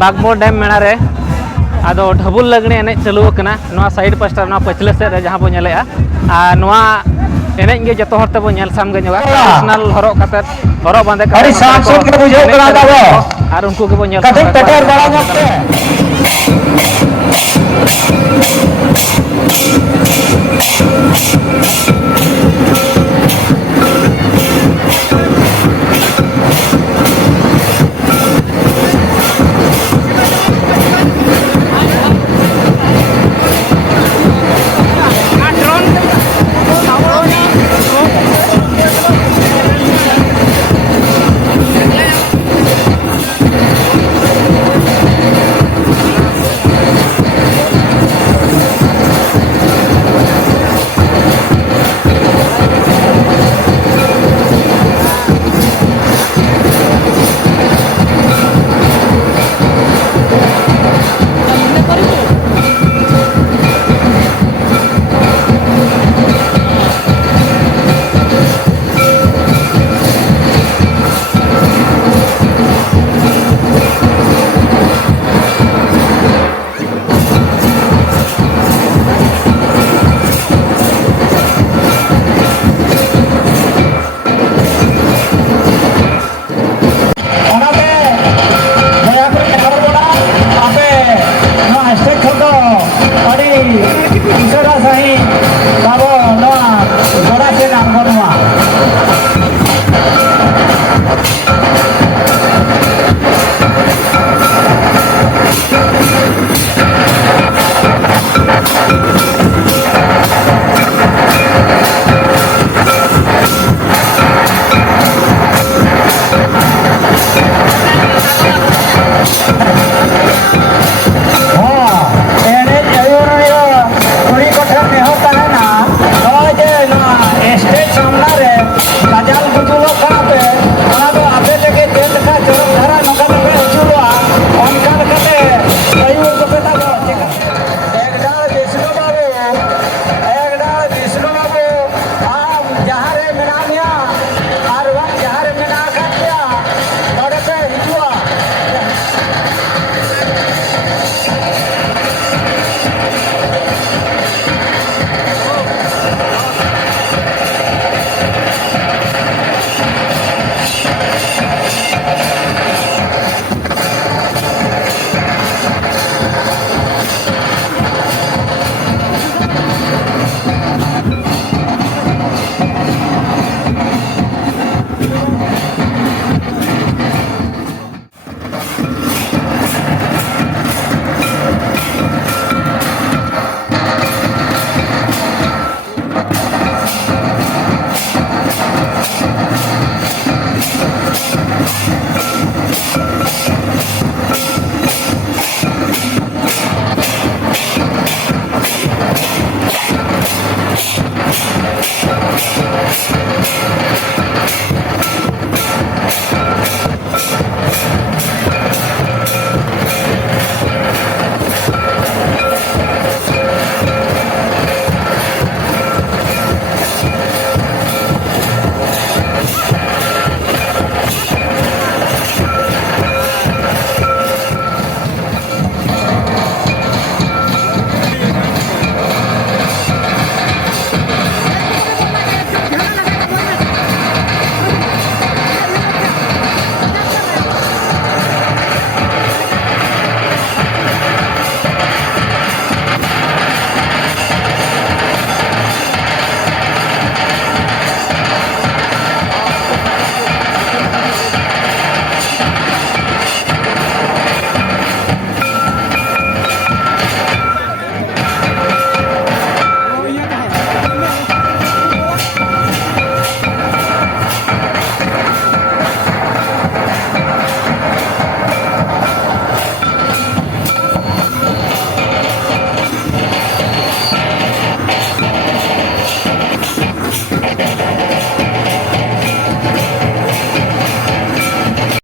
बागबोल dam मेला रे आदो ढबुल लगने एने चालू कना नोआ साइड पास्टा नोआ पछले सेड रे जहां बो नेलेआ आ नोआ एने गे जतो हरते बो नेल साम गनोगा ट्रेडिशनल हरो कते हरो बांधे का अरे साफ सुथ के बुझो करा दाबो और उनको के बो नेल कते कटर बड़ा